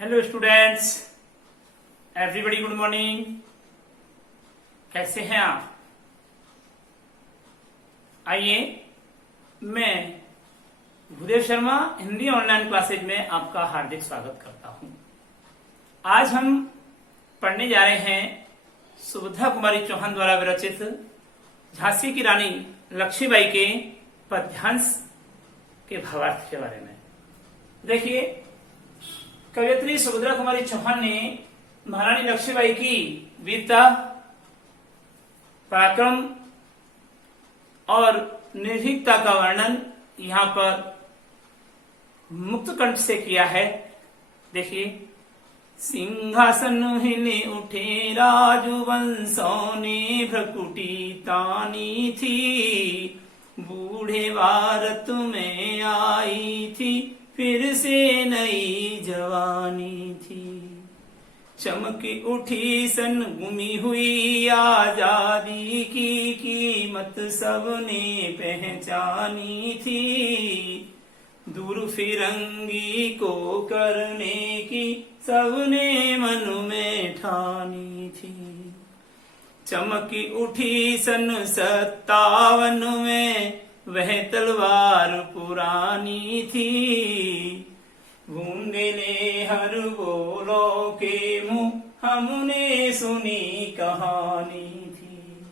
Hello students, everybody good morning. कैसे हैं आप? आइए, मैं भूदेव शर्मा हिंदी ऑनलाइन क्लासेज में आपका हार्दिक स्वागत करता हूं। आज हम पढ़ने जा रहे हैं सुभद्रा कुमारी चौहान द्वारा विरचित झांसी की रानी लक्ष्मीबाई के पद्यांश के भावार्थ के बारे में। देखिए, कवयित्री सुभद्रा कुमारी चौहान ने महारानी लक्ष्मीबाई की वीरता, पराक्रम और निर्भीकता का वर्णन यहाँ पर मुक्त कंठ से किया है। देखिए, सिंहासन हिले उठे राजवंशों ने भ्रकुटी तानी थी, बूढ़े भारत में आई थी फिर से नई जवानी थी। चमकी उठी सन गुमी हुई आजादी की कीमत सबने पहचानी थी, दूर फिरंगी को करने की सबने मन में ठानी थी। चमकी उठी सन 57 में वह तलवार पुरानी थी, गूंगे ने हर बोलों के मुंह हमने सुनी कहानी थी।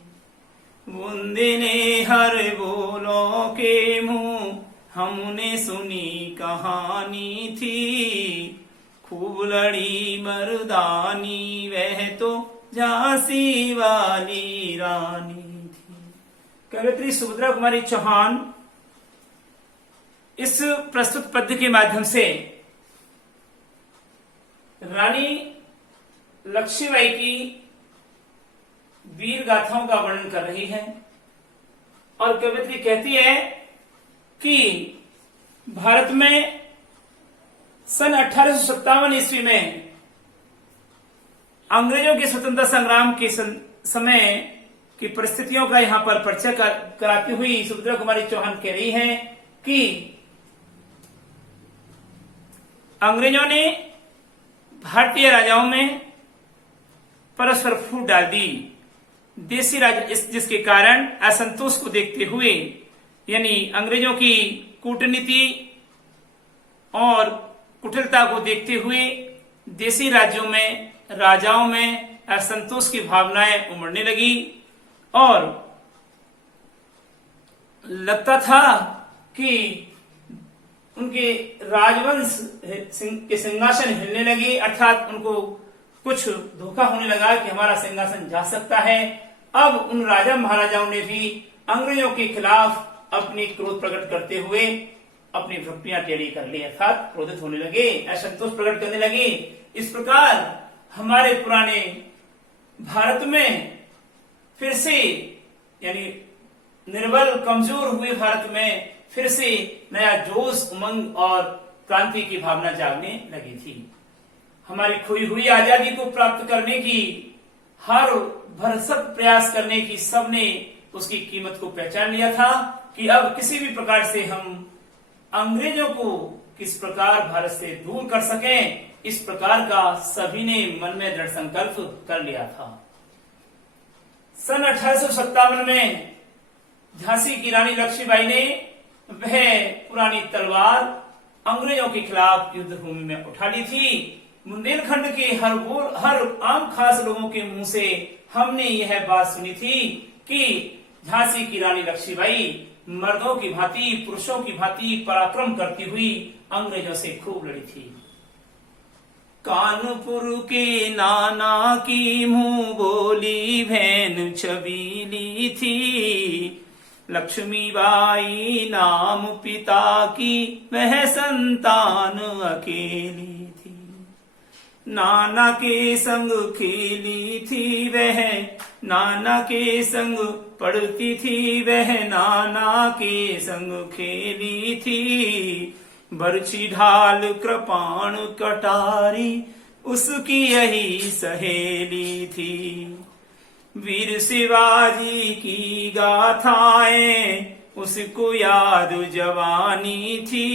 गूंगे ने हर बोलों के मुंह हमने सुनी कहानी थी, खूब लड़ी मर्दानी वह तो झांसी वाली रानी। कवयित्री सुभद्रा कुमारी चौहान इस प्रस्तुत पद्य के माध्यम से रानी लक्ष्मीबाई की वीर गाथाओं का वर्णन कर रही है और कवयित्री कहती है कि भारत में सन 1857 ईस्वी में अंग्रेजों के स्वतंत्रता संग्राम के समय की परिस्थितियों का यहाँ पर परिचय कराती हुई सुभद्रा कुमारी चौहान कह रही है कि अंग्रेजों ने भारतीय राजाओं में परस्पर फूट डाल दी। देसी राजा जिसके कारण असंतोष को देखते हुए, यानी अंग्रेजों की कूटनीति और कुटिलता को देखते हुए देसी राज्यों में राजाओं में असंतोष की भावनाएं उमड़ने लगी और लगता था कि उनके राजवंश के सिंहासन हिलने लगे, अर्थात उनको कुछ धोखा होने लगा कि हमारा सिंहासन जा सकता है। अब उन राजा महाराजाओं ने भी अंग्रेजों के खिलाफ अपनी क्रोध प्रकट करते हुए अपनी भक्तियां टेढ़ी कर ली, अर्थात क्रोधित होने लगे, असंतोष प्रकट करने लगे। इस प्रकार हमारे पुराने भारत में फिर से, यानी निर्बल कमजोर हुए भारत में फिर से नया जोश, उमंग और क्रांति की भावना जागने लगी थी। हमारी खोई हुई आजादी को प्राप्त करने की, हर भरसक प्रयास करने की सबने उसकी कीमत को पहचान लिया था कि अब किसी भी प्रकार से हम अंग्रेजों को किस प्रकार भारत से दूर कर सकें, इस प्रकार का सभी ने मन में दृढ़ संकल्प कर लिया था। सन 1857 में झांसी की रानी लक्ष्मीबाई ने वह पुरानी तलवार अंग्रेजों के खिलाफ युद्ध भूमि में उठा ली थी। बुंदेलखंड के हर आम खास लोगों के मुंह से हमने यह बात सुनी थी कि झांसी की रानी लक्ष्मीबाई मर्दों की भांति, पुरुषों की भांति पराक्रम करती हुई अंग्रेजों से खूब लड़ी थी। कानपुर के नाना की मुंह बोली बहन छबीली थी, लक्ष्मीबाई नाम पिता की वह संतान अकेली थी। नाना के संग खेली थी वह, नाना के संग पढ़ती थी वह, नाना के संग खेली थी। बरछी ढाल कृपाण कटारी उसकी यही सहेली थी। वीर शिवाजी की गाथाएं उसको याद जवानी थी,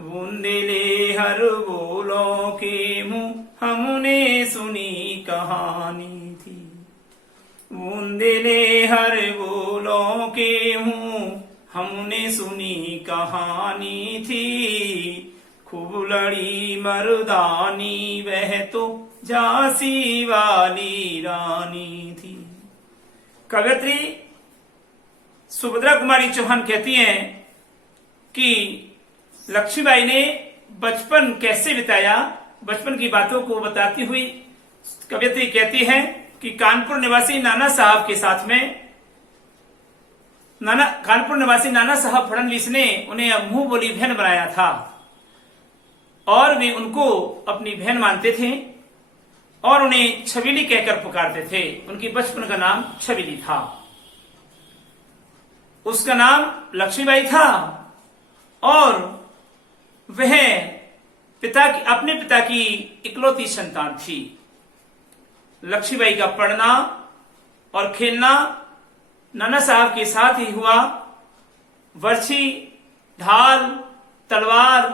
बूंदेले हर बोलों के बुंदेले हर बोलों के हूँ हमने सुनी कहानी थी, खूब लड़ी मर्दानी वह तो झांसी वाली रानी थी। कवयित्री सुभद्रा कुमारी चौहान कहती हैं कि लक्ष्मीबाई ने बचपन कैसे बिताया, बचपन की बातों को बताती हुई कवयित्री कहती है कि कानपुर निवासी नाना साहब के साथ में कानपुर निवासी नाना साहब फडणवीस ने उन्हें मुंह बोली बहन बनाया था और वे उनको अपनी बहन मानते थे और उन्हें छबीली कहकर पुकारते थे। उनकी बचपन का नाम छबीली था, उसका नाम लक्ष्मीबाई था और वह अपने पिता की इकलौती संतान थी। लक्ष्मीबाई का पढ़ना और खेलना नाना साहब के साथ ही हुआ। बर्छी, ढाल, तलवार,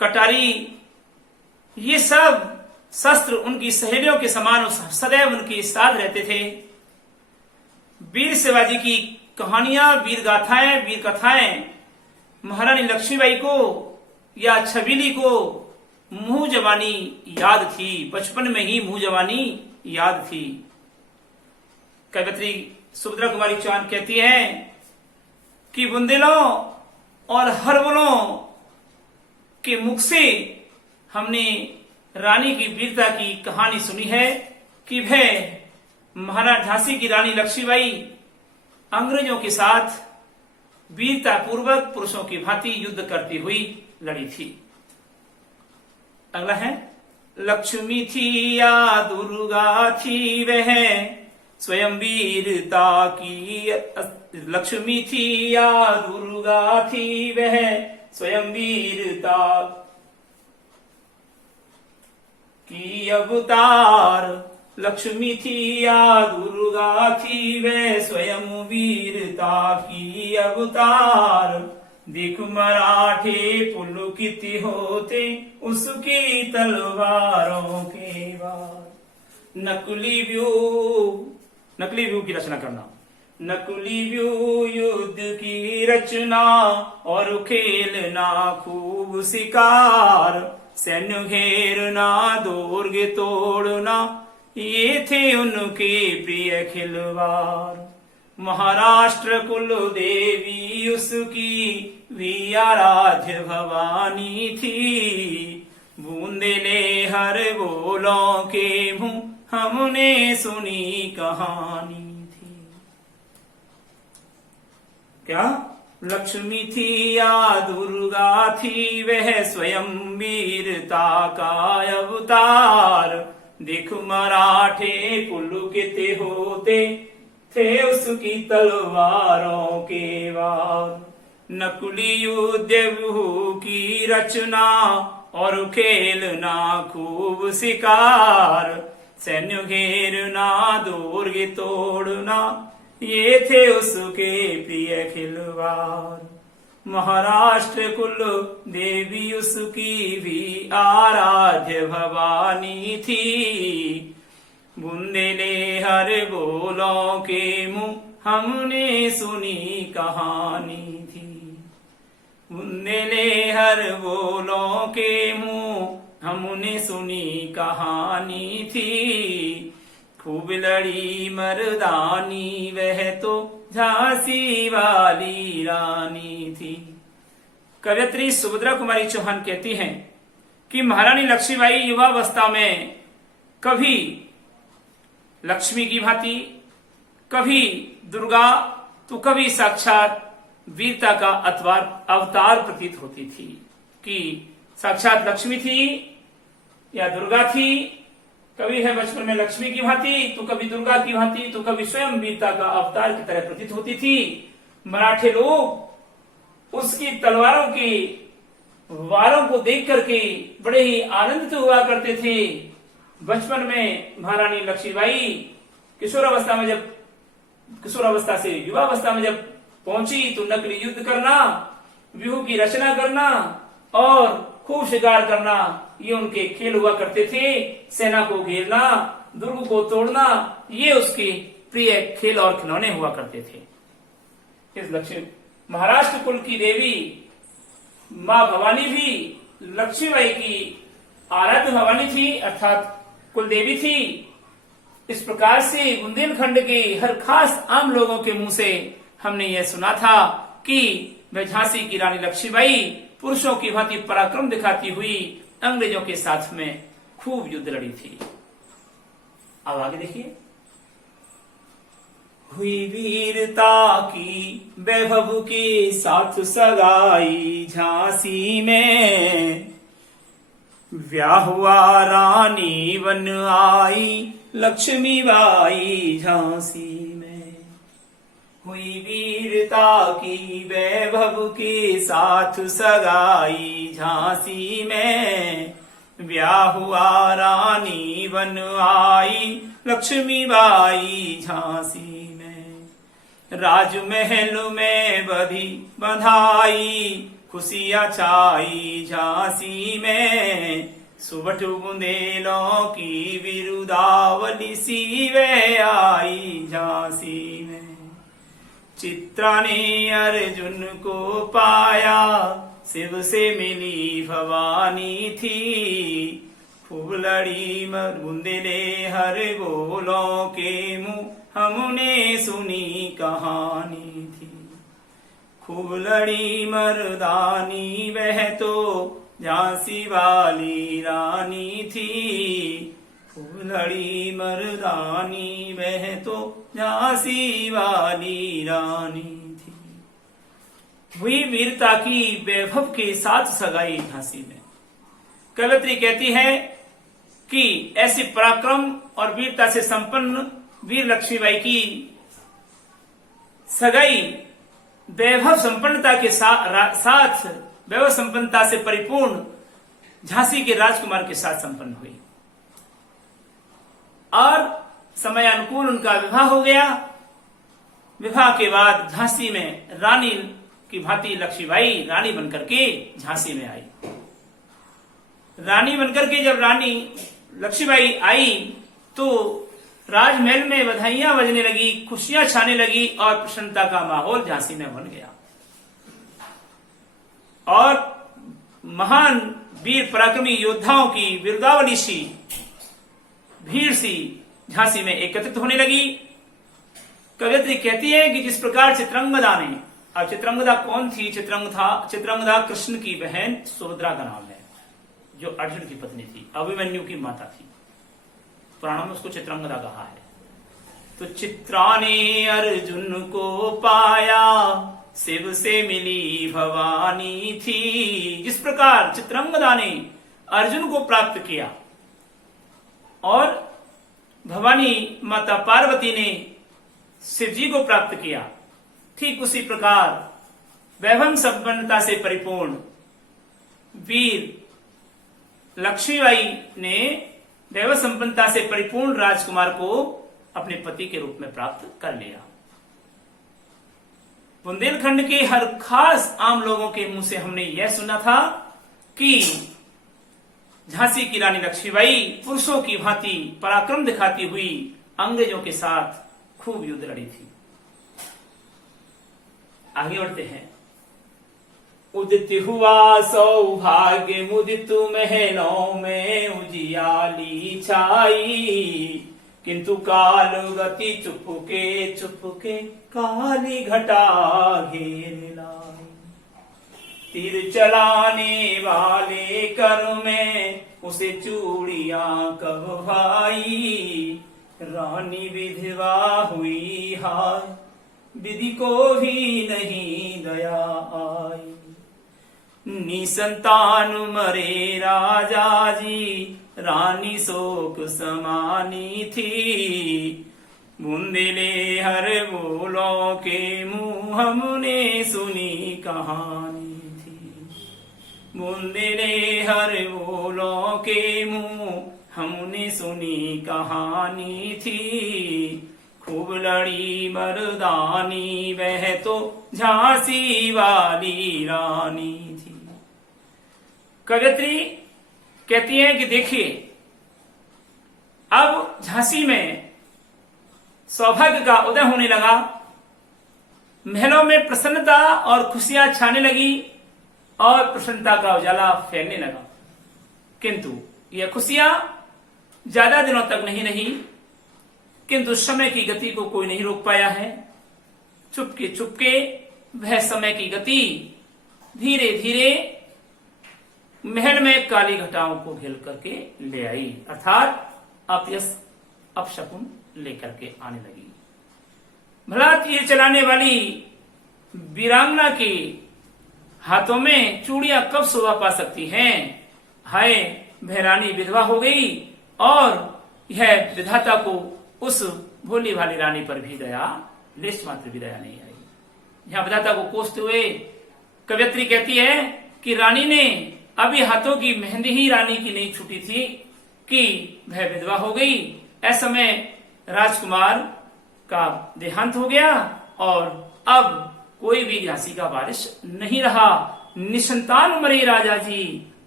कटारी, ये सब शस्त्र उनकी सहेलियों के समान सदैव उनके साथ रहते थे। वीर शिवाजी की कहानियां, वीर गाथाएं, वीर कथाएं महारानी लक्ष्मीबाई को या छबीली को मुंह जवानी याद थी, बचपन में ही मुंह जवानी याद थी। कवयित्री सुभद्रा कुमारी चौहान कहती है कि बुंदेलों और हरबोलों के मुख से हमने रानी की वीरता की कहानी सुनी है कि वह महाराज झांसी की रानी लक्ष्मीबाई अंग्रेजों के साथ वीरता पूर्वक पुरुषों की भांति युद्ध करती हुई लड़ी थी। अगला है, लक्ष्मी थी या दुर्गा थी वह स्वयं वीरता की, लक्ष्मी थी या दुर्गा थी वह स्वयं वीरता की अवतार। लक्ष्मी थी या दुर्गा थी वह स्वयं वीरता की अवतार। देख मराठे पुलकित होते उसकी तलवारों के वार। नकली व्यू की रचना करना। नकली व्यू युद्ध की रचना और खेलना खूब शिकार। सैन्य घेरना, दुर्ग तोड़ना, ये थे उनके प्रिय खिलवाड़। महाराष्ट्र कुल देवी उसकी भी आराध्य भवानी थी। बूंदेले हर बोलों के मुंह हमने सुनी कहानी थी। क्या लक्ष्मी थी या दुर्गा थी वह स्वयं वीरता का अवतार। देख मराठे पुलकित होते थे उसकी तलवारों के वार। नकली युद्ध की रचना और खेलना खूब शिकार। सैन्य घेरना, दुर्ग तोड़ना, ये थे उसके प्रिय खिलवाड़। महाराष्ट्र कुल देवी उसकी भी आराध्य भवानी थी। बुंदेले हर बोलों के मुंह हमने सुनी कहानी थी। बुंदेले हर बोलों के मुंह हमने सुनी कहानी थी। खूब लड़ी मर्दानी वह तो झांसी वाली रानी थी। कवयित्री सुभद्रा कुमारी चौहान कहती हैं कि महारानी लक्ष्मीबाई युवावस्था में कभी लक्ष्मी की भांति, कभी दुर्गा, तो कभी साक्षात वीरता का अवतार प्रतीत होती थी कि साक्षात लक्ष्मी थी या दुर्गा थी। कभी है बचपन में लक्ष्मी की भांति, तो कभी दुर्गा की भांति, तो कभी स्वयं वीरता का अवतार की तरह प्रतीत होती थी। मराठे लोग उसकी तलवारों के वारों को देख करके बड़े ही आनंदित हुआ करते थे। बचपन में महारानी लक्ष्मीबाई किशोरावस्था से युवावस्था में जब पहुंची तो नकली युद्ध करना, व्यूह की रचना करना और खूब शिकार करना, ये उनके खेल हुआ करते थे। सेना को घेरना, दुर्ग को तोड़ना, ये उसके प्रिय खेल और खिलौने हुआ करते थे। इस लक्ष्मी महाराष्ट्र कुल की देवी माँ भवानी भी लक्ष्मीबाई की आराध्य भवानी थी, अर्थात कुल देवी थी। इस प्रकार से बुंदेलखंड के हर खास आम लोगों के मुंह से हमने यह सुना था कि वह झांसी की रानी लक्ष्मीबाई पुरुषों की भांति पराक्रम दिखाती हुई अंग्रेजों के साथ में खूब युद्ध लड़ी थी। अब आगे देखिए। हुई वीरता की वैभव के साथ सगाई झांसी में, ब्याह हुआ रानी बन आई लक्ष्मीबाई झांसी में। हुई वीरता की वैभव के साथ सगाई झांसी में, ब्याह हुआ रानी बन आई लक्ष्मीबाई झांसी में। राजमहल में बधी बधाई खुशियां छाई झांसी में, सुबह बुंदेलों की बिरुदावली सी वे आई झांसी में। चित्रा ने अर्जुन को पाया शिव से मिली भवानी थी, खूब लड़ी बुंदेले हर बोलों के मुंह हमने सुनी कहानी थी। खूब लड़ी मर्दानी वह तो झांसी वाली रानी थी, खूब लड़ी मर्दानी वह तो झांसी वाली रानी थी। हुई वीरता की वैभव के साथ सगाई झांसी में। कवियत्री कहती है कि ऐसी पराक्रम और वीरता से संपन्न वीर लक्ष्मीबाई की सगाई वैभव संपन्नता के साथ वैभव संपन्नता से परिपूर्ण झांसी के राजकुमार के साथ संपन्न हुई और समय अनुकूल उनका विवाह हो गया। विवाह के बाद झांसी में रानी की भांति लक्ष्मीबाई रानी बनकर के झांसी में आई। रानी बनकर के जब रानी लक्ष्मीबाई आई तो राजमहल में बधाइयां बजने लगी, खुशियां छाने लगी और प्रसन्नता का माहौल झांसी में बन गया। और महान वीर पराक्रमी योद्धाओं की बिरुदावली सी भीड़ सी झांसी में एकत्रित होने लगी। कवियत्री कहती है कि जिस प्रकार चित्रंगदा ने, अब चित्रंगदा कौन थी? चित्रंगदा कृष्ण की बहन सुभद्रा का नाम है, जो अर्जुन की पत्नी थी, अभिमन्यु की माता थी। पुराणों में उसको चित्रंगदा कहा है। तो चित्रा ने अर्जुन को पाया शिव से मिली भवानी थी। जिस प्रकार चित्रंगदा ने अर्जुन को प्राप्त किया और भवानी माता पार्वती ने शिव जी को प्राप्त किया, ठीक उसी प्रकार वैभव संपन्नता से परिपूर्ण वीर लक्ष्मीबाई ने वैभव संपन्नता से परिपूर्ण राजकुमार को अपने पति के रूप में प्राप्त कर लिया। बुंदेलखंड के हर खास आम लोगों के मुंह से हमने यह सुना था कि झांसी की रानी लक्ष्मीबाई पुरुषों की भांति पराक्रम दिखाती हुई अंग्रेजों के साथ खूब युद्ध लड़ी थी। आगे बढ़ते हैं। उदित हुआ सौभाग्य मुदित महलों में उजियाली छाई, किंतु काल गति चुपके काली घटा घेर लाई। तीर चलाने वाले कर में उसे चूड़ियां कब भाई, रानी विधवा हुई हाय विधि को भी नहीं दया आई। निसंतान मरे राजा जी रानी शोक समानी थी, बुंदेले हर बोलों के मुंह हमने सुनी कहानी थी। बुंदेले हर बोलों के मुंह हमने सुनी कहानी थी, खूब लड़ी मर्दानी वह तो झांसी वाली रानी थी। कवियत्री कहती है कि देखिए, अब झांसी में सौभाग्य का उदय होने लगा। महलों में प्रसन्नता और खुशियां छाने लगी और प्रसन्नता का उजाला फैलने लगा। किंतु यह खुशियां ज्यादा दिनों तक नहीं रही, किंतु समय की गति को कोई नहीं रोक पाया है। चुपके चुपके वह समय की गति धीरे धीरे महल में काली घटाओं को घेर करके ले आई, अर्थात अपयश अपशकुन लेकर के आने लगी। भला तीर चलाने वाली वीरांगना के हाथों में चूड़ियां कब शोभा पा सकती हैं? हाय, वह रानी विधवा हो गई और यह विधाता को उस भोली भाली रानी पर भी दया, लेश मात्र भी दया नहीं आई। यहां विधाता को कोसते हुए कवयित्री कहती है कि रानी ने अभी हाथों की मेहंदी ही रानी की नहीं छूटी थी कि वह विधवा हो गई। ऐसे में राजकुमार का देहांत हो गया और अब कोई भी झांसी का वारिस नहीं रहा। निसंतान मरे राजा जी।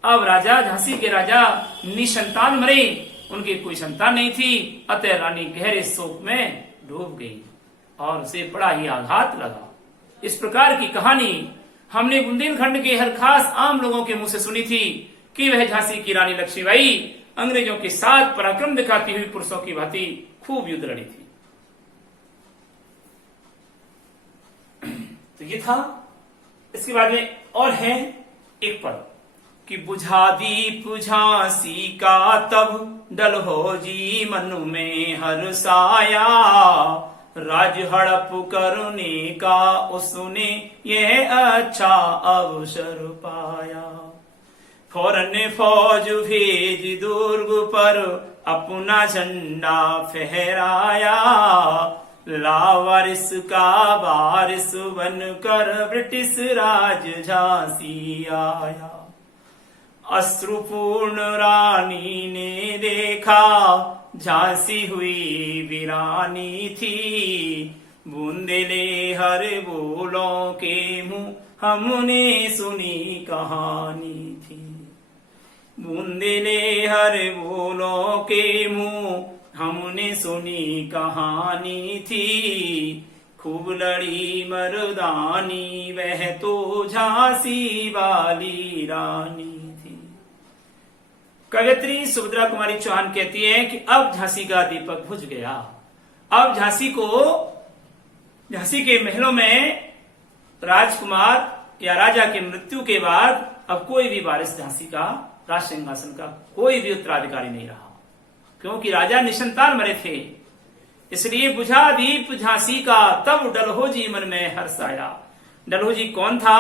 अब राजा, झांसी के राजा निसंतान मरे, उनकी कोई संतान नहीं थी। अतः रानी गहरे शोक में डूब गई और उसे बड़ा ही आघात लगा। इस प्रकार की कहानी हमने बुंदेलखंड के हर खास आम लोगों के मुंह से सुनी थी कि वह झांसी की रानी लक्ष्मीबाई अंग्रेजों के साथ पराक्रम दिखाती हुई पुरुषों की भांति खूब युद्ध लड़ी थी। तो ये था। इसके बाद में और है एक पद कि बुझा दीप झांसी का तब डलहो जी मन में हर्षाया, राज हड़प करने का उसने यह अच्छा अवसर पाया। फौरन फौज भेज दुर्ग पर अपना झंडा फहराया, लावारिस का वारिस बनकर ब्रिटिश राज झांसी आया। अश्रुपूर्ण रानी ने देखा झांसी हुई वीरानी थी, बूंदेले हर बोलों के मुंह हमने सुनी कहानी थी। बूंदेले हर बोलों के मुंह हमने सुनी कहानी थी, खूब लड़ी मर्दानी वह तो झांसी वाली रानी थी। कवयित्री सुभद्रा कुमारी चौहान कहती है कि अब झांसी का दीपक बुझ गया। अब झांसी के महलों में राजकुमार या राजा के मृत्यु के बाद अब कोई भी वारिस झांसी का राज सिंहासन का कोई भी उत्तराधिकारी नहीं रहा, क्योंकि राजा निसंतान मरे थे। इसलिए बुझा दीप झांसी का तब डलहौजी मन में हर्ष आया। डलहौजी कौन था?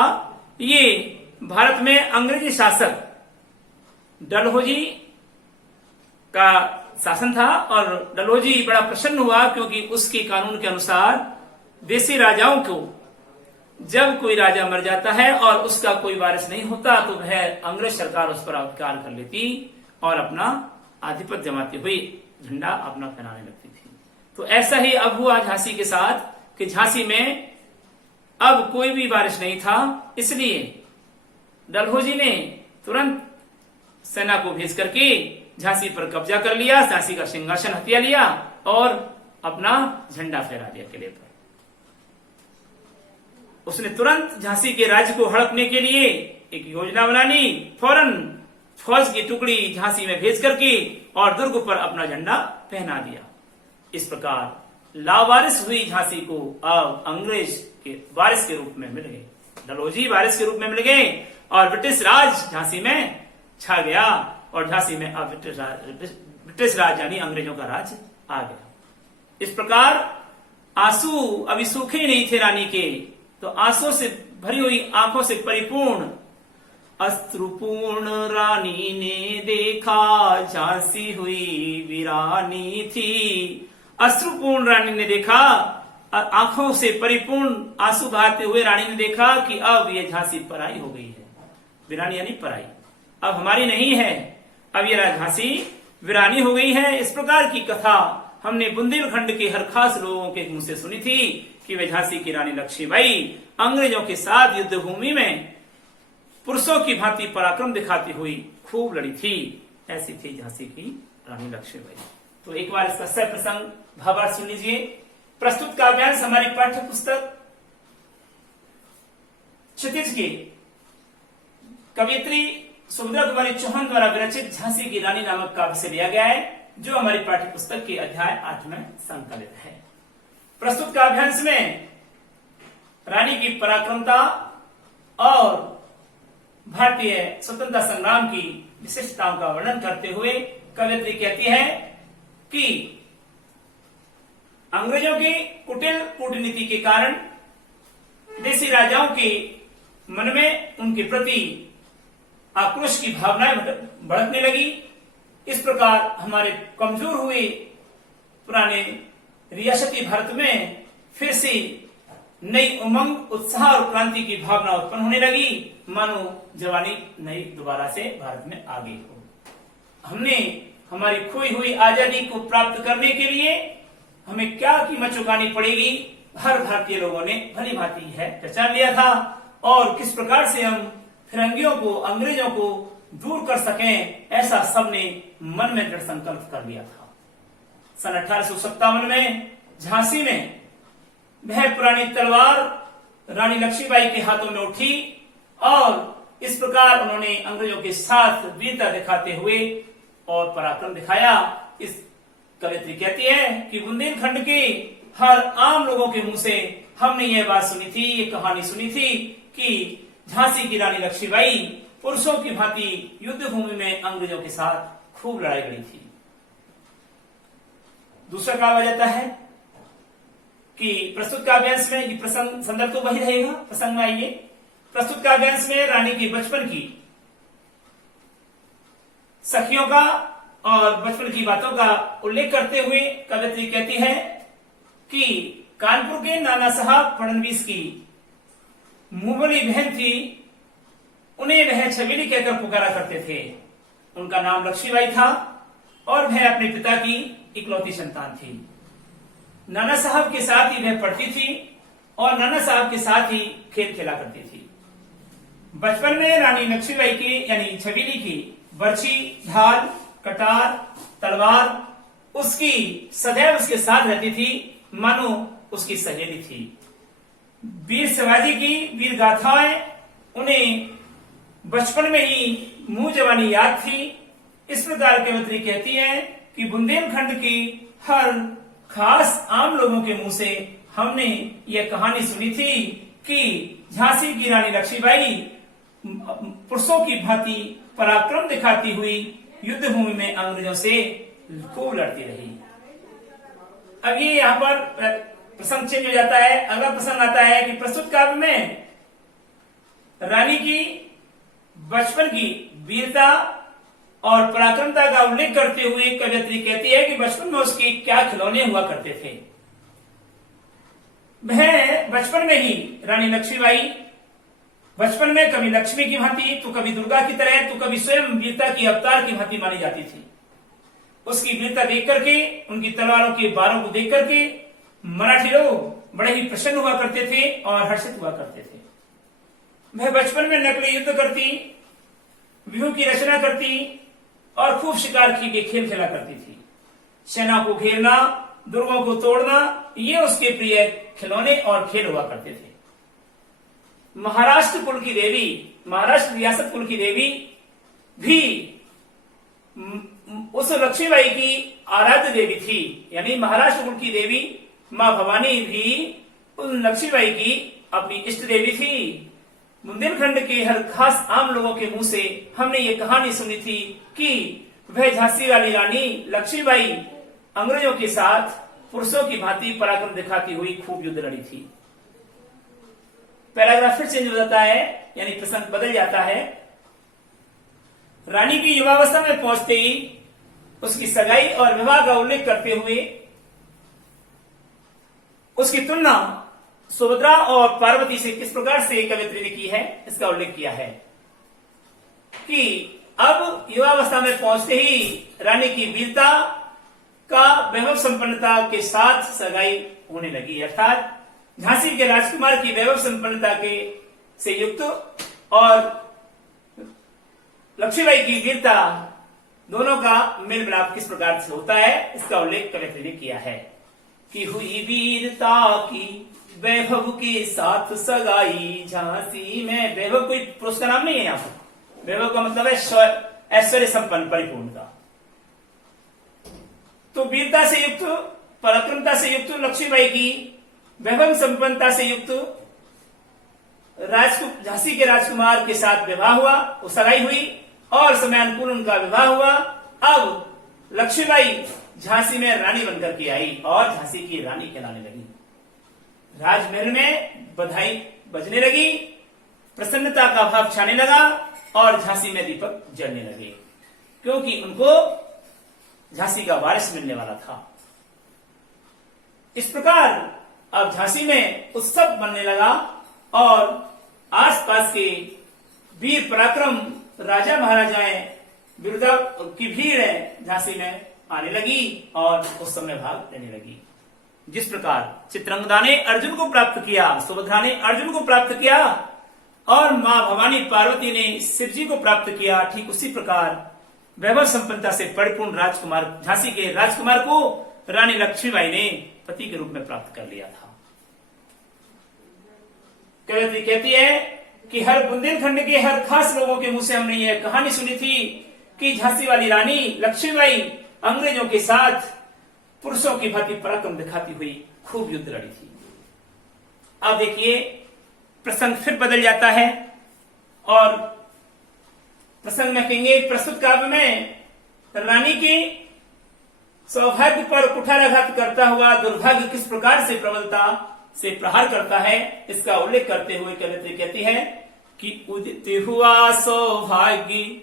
ये भारत में अंग्रेजी शासक डलहौजी का शासन था और डलहौजी बड़ा प्रसन्न हुआ, क्योंकि उसके कानून के अनुसार देशी राजाओं को जब कोई राजा मर जाता है और उसका कोई वारिस नहीं होता तो वह अंग्रेज सरकार उस पर अधिकार कर लेती और अपना आधिपत्य जमाती हुई झंडा अपना फहराने लगती थी। तो ऐसा ही अब हुआ झांसी के साथ कि झांसी में अब कोई भी वारिस नहीं था। इसलिए डलहौजी ने तुरंत सेना को भेज करके झांसी पर कब्जा कर लिया, झांसी का सिंहासन हथिया लिया और अपना झंडा फहरा दिया किले पर। उसने तुरंत झांसी के राज्य को हड़पने के लिए एक योजना बना ली। फौरन फौज की टुकड़ी झांसी में भेज करके और दुर्ग पर अपना झंडा पहना दिया। इस प्रकार लावारिस हुई झांसी को अब अंग्रेज के वारिस के रूप में मिल गए, डलहौजी वारिस के रूप में मिल गए और ब्रिटिश राज झांसी में छा गया और झांसी में अब ब्रिटिश राज यानी अंग्रेजों का राज आ गया। इस प्रकार आंसू अभी सूखे नहीं थे रानी के, तो आंसू से भरी हुई आंखों से परिपूर्ण अश्रुपूर्ण रानी ने देखा झांसी हुई वीरानी थी। अश्रुपूर्ण रानी ने देखा, आंखों से परिपूर्ण आंसू बहाते हुए रानी ने देखा कि अब ये झांसी पराई हो गई है। वीरानी यानी पराई, अब हमारी नहीं है, अब ये झांसी वीरानी हो गई है। इस प्रकार की कथा हमने बुंदेलखंड के हर खास लोगों के मुंह से सुनी थी कि वे झांसी की रानी लक्ष्मीबाई अंग्रेजों के साथ युद्ध भूमि में पुरुषों की भांति पराक्रम दिखाती हुई खूब लड़ी थी। ऐसी थी झांसी की रानी लक्ष्मीबाई। तो एक बार इसका सह प्रसंग भावार्थ सुन लीजिए। प्रस्तुत काव्यांश हमारी पाठ्य पुस्तक क्षितिज की कवियत्री सुभद्रा कुमारी चौहान द्वारा विरचित झांसी की रानी नामक काव्य से लिया गया है, जो हमारी पाठ्य पुस्तक के अध्याय 8 में संकलित है। प्रस्तुत काव्यांश में रानी की पराक्रमता और भारतीय स्वतंत्रता संग्राम की विशिष्टताओं का वर्णन करते हुए कवियत्री कहती है कि अंग्रेजों की कुटिल कूटनीति के कारण देशी राजाओं के मन में उनके प्रति आक्रोश की भावनाएं भड़कने लगी। इस प्रकार हमारे कमजोर हुए पुराने रियासती भारत में फिर से नई उमंग, उत्साह और क्रांति की भावना उत्पन्न होने लगी, मानो जवानी नई दोबारा से भारत में आ गई हो। हमने हमारी खोई हुई आजादी को प्राप्त करने के लिए हमें क्या कीमत चुकानी पड़ेगी, हर भारतीय लोगों ने भली भांति है पहचान लिया था, और किस प्रकार से हम फिरंगियों को, अंग्रेजों को दूर कर सकें, ऐसा सबने मन में दृढ़ संकल्प कर लिया था। सन 1857 में झांसी में वह पुरानी तलवार रानी लक्ष्मीबाई के हाथों में उठी और इस प्रकार उन्होंने अंग्रेजों के साथ वीरता दिखाते हुए और पराक्रम दिखाया। इस कवियत्री कहती है कि बुंदेलखंड के हर आम लोगों के मुंह से हमने यह बात सुनी थी, ये कहानी सुनी थी कि झांसी की रानी लक्ष्मीबाई पुरुषों की भांति युद्ध भूमि में अंग्रेजों के साथ खूब लड़ाई लड़ी थी। दूसरा कहा जाता है कि प्रस्तुत काव्यांश में, ये प्रसंग संदर्भ तो वही रहेगा, प्रसंग में आइए। प्रस्तुत काव्यांश में रानी के बचपन की सखियों का और बचपन की बातों का उल्लेख करते हुए कवियत्री कहती है कि कानपुर के नाना साहब फडणवीस की मुंहबोली बहन थी, उन्हें वह छबीली कहकर पुकारा करते थे। उनका नाम लक्ष्मीबाई था और वह अपने पिता की इकलौती संतान थी। नाना साहब के साथ ही वह पढ़ती थी और नाना साहब के साथ ही खेल खेला करती थी। बचपन में रानी लक्ष्मीबाई की यानी छबीली की बर्छी, ढाल, कटार, तलवार उसकी सदैव उसके साथ रहती थी, मानो उसकी सहेली थी। वीर शिवाजी की वीर गाथाएं उन्हें बचपन में ही मुंह जवानी याद थी। इस प्रकार कवियत्री कहती है कि बुंदेलखंड की हर खास आम लोगों के मुंह से हमने यह कहानी सुनी थी कि झांसी की रानी लक्ष्मीबाई पुरुषों की भांति पराक्रम दिखाती हुई युद्ध भूमि में अंग्रेजों से खूब लड़ती रही। अब ये यहाँ पर प्रसंग चेंज हो जाता है। अगला प्रसंग आता है कि प्रस्तुत काव्य में रानी की बचपन की वीरता और पराक्रमता का उल्लेख करते हुए कवियत्री कहती है कि बचपन में उसके क्या खिलौने हुआ करते थे। वह बचपन में ही रानी लक्ष्मीबाई बचपन में कभी लक्ष्मी की भांति तो कभी दुर्गा की तरह तो कभी स्वयं वीरता की अवतार की भांति मानी जाती थी। उसकी वीरता देख करके, उनकी तलवारों के बारों को देख करके मराठी लोग बड़े ही प्रसन्न हुआ करते थे और हर्षित हुआ करते थे। वह बचपन में नकली युद्ध करती, व्यूह की रचना करती और खूब शिकार के खेल खेला करती थी। सेना को घेरना, दुर्गों को तोड़ना, ये उसके प्रिय खिलौने और खेल हुआ करते थे। महाराष्ट्र कुल की देवी, महाराष्ट्र रियासत कुल की देवी भी उस लक्ष्मीबाई की आराध्य देवी थी, यानी महाराष्ट्र कुल की देवी मां भवानी भी उस लक्ष्मीबाई की अपनी इष्ट देवी थी। बुंदेलखंड के हर खास आम लोगों के मुंह से हमने ये कहानी सुनी थी कि वह झांसी वाली रानी लक्ष्मीबाई अंग्रेजों के साथ पुरुषों की भांति पराक्रम दिखाती हुई खूब युद्ध लड़ी थी। पैराग्राफ फिर चेंज हो जाता है, यानी प्रसंग बदल जाता है। रानी की युवावस्था में पहुंचते ही उसकी सगाई और विवाह का उल्लेख करते हुए उसकी तुलना सुभद्रा और पार्वती से किस प्रकार से कवियत्री ने की है, इसका उल्लेख किया है कि अब युवावस्था में पहुंचते ही रानी की वीरता का वैभव संपन्नता के साथ सगाई होने लगी, अर्थात झांसी के राजकुमार की वैभव संपन्नता के से युक्त और लक्ष्मीबाई की वीरता दोनों का मेल मिलाप किस प्रकार से होता है, इसका उल्लेख कवियत्री ने किया है। कि हुई वीरता की वैभव के साथ सगाई। झांसी में, वैभव कोई पुरुष का नाम नहीं है यहाँ पर, वैभव का मतलब है ऐश्वर्य संपन्न, परिपूर्णता। तो वीरता से युक्त, पराक्रमता से युक्त लक्ष्मीबाई की वैभव संपन्नता से युक्त झांसी के राजकुमार के साथ विवाह हुआ, वो सगाई हुई और समयानुकूल उनका विवाह हुआ। अब लक्ष्मीबाई झांसी में रानी बनकर के आई और झांसी की रानी कहलाने लगी। राजमहल में बधाई बजने लगी, प्रसन्नता का भाव छाने लगा और झांसी में दीपक जलने लगे, क्योंकि उनको झांसी का वारिस मिलने वाला था। इस प्रकार अब झांसी में उत्सव बनने लगा और आसपास के वीर पराक्रम राजा महाराजाएं विरुद्धा की भीड़ झांसी में आने लगी और उस समय भाग लेने लगी। जिस प्रकार चित्रंगदा ने अर्जुन को प्राप्त किया, सुभद्रा ने अर्जुन को प्राप्त किया और मां भवानी पार्वती ने शिव जी को प्राप्त किया, ठीक उसी प्रकार वैभव संपन्नता से परिपूर्ण राजकुमार झांसी के राजकुमार को रानी लक्ष्मीबाई ने पति के रूप में प्राप्त कर लिया था। कवियत्री कहती है कि हर बुंदेलखंड के हर खास लोगों के मुंह से हमने यह कहानी सुनी थी कि झांसी वाली रानी लक्ष्मीबाई अंग्रेजों के साथ पुरुषों की भांति पराक्रम दिखाती हुई खूब युद्ध लड़ी थी। अब देखिए प्रसंग फिर बदल जाता है और प्रसंग में कहेंगे, प्रस्तुत काव्य में रानी के सौभाग्य पर कुठाराघात करता हुआ दुर्भाग्य किस प्रकार से प्रबलता से प्रहार करता है, इसका उल्लेख करते हुए कवियत्री कहती है कि उदित हुआ सौभाग्य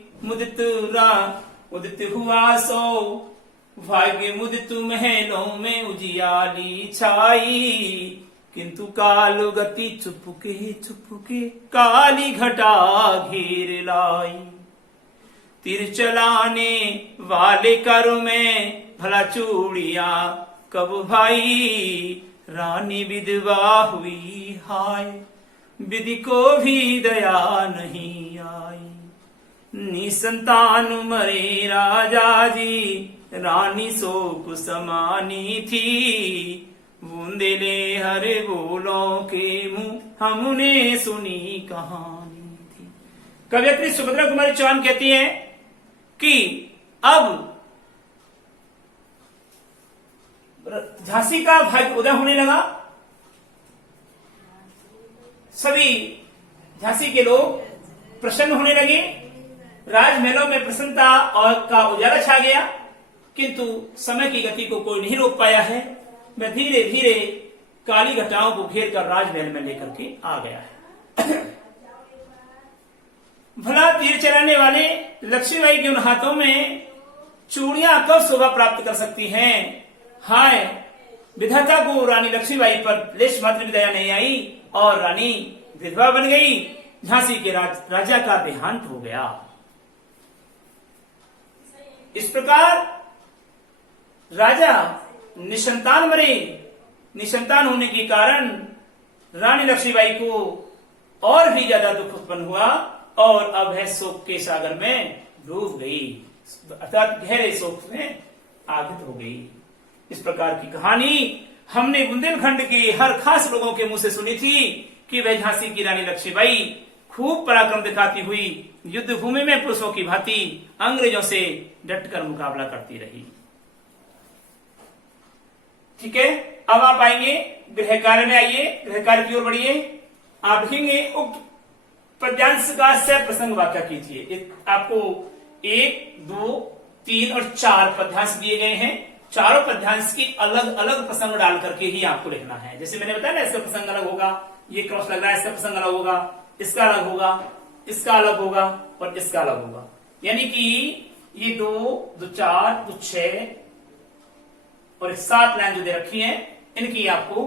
उदित हुआ सौभाग्य मुदित महलों में उजियाली छाई, किंतु काल गति चुपके काली घटा घेर लाई। तीर चलाने वाले कर में भला चूड़िया कब भाई, रानी विधवा हुई हाय विधि को भी दया नहीं आई। निसंतान मरे राजा जी रानी शोक समानी थी, बूंदेले हरे बोलों के मुंह हमने सुनी कहानी थी। कवियत्री सुभद्रा कुमारी चौहान कहती है कि अब झांसी का भाग्य उदय होने लगा, सभी झांसी के लोग प्रसन्न होने लगे, राजमहलों में प्रसन्नता और का उजाला छा गया, किंतु समय की गति को कोई नहीं रोक पाया है। वह धीरे धीरे काली घटाओं को घेर कर राजमहल में लेकर के आ गया है। भला तीर चलाने वाले लक्ष्मीबाई के उन हाथों में चूड़ियां कब शोभा प्राप्त कर सकती हैं। हाय विधाता को रानी लक्ष्मीबाई पर लेश मात्र भी दया नहीं आई और रानी विधवा बन गई। झांसी के राजा का देहांत हो गया। इस प्रकार राजा निसंतान मरे। निसंतान होने के कारण रानी लक्ष्मीबाई को और भी ज्यादा दुख उत्पन्न हुआ और अब है शोक के सागर में डूब गई, अर्थात गहरे शोक में आगित हो गई। इस प्रकार की कहानी हमने बुंदेलखंड के हर खास लोगों के मुंह से सुनी थी कि वह झांसी की रानी लक्ष्मीबाई खूब पराक्रम दिखाती हुई युद्ध भूमि में पुरुषों की भांति अंग्रेजों से डटकर मुकाबला करती रही। ठीक है, अब आप आएंगे गृह कार्य में। आइए गृह कार्य की ओर बढ़िए। आप लिखेंगे उक्त पद्यांश का सह प्रसंग वाक्य कीजिए। आपको 1, 2, 3 और 4 पद्यांश दिए गए हैं। चारों पद्यांश की अलग अलग प्रसंग डाल करके ही आपको लिखना है। जैसे मैंने बताया ना, इसका प्रसंग अलग होगा, ये क्रॉस लग रहा है, इसका प्रसंग अलग होगा, इसका अलग होगा, इसका अलग होगा और इसका अलग होगा। यानी कि ये 2, 2, 4, 2, 6 और 7 लाइन जो दे रखी है, इनकी आपको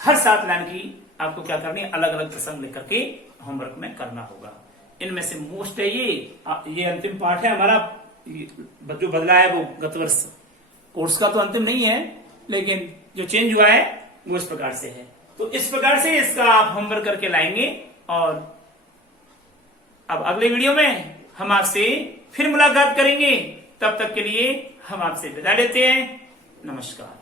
हर 7 लाइन की आपको क्या करनी है, अलग अलग प्रसंग लेकर के होमवर्क में करना होगा। इनमें से मोस्ट है ये अंतिम पाठ है हमारा। जो बदला है वो गत वर्ष कोर्स का तो अंतिम नहीं है, लेकिन जो चेंज हुआ है वो इस प्रकार से है। तो इस प्रकार से इसका आप होमवर्क करके लाएंगे और अब अगले वीडियो में हम आपसे फिर मुलाकात करेंगे। तब तक के लिए हम आपसे विदा लेते हैं। नमस्कार।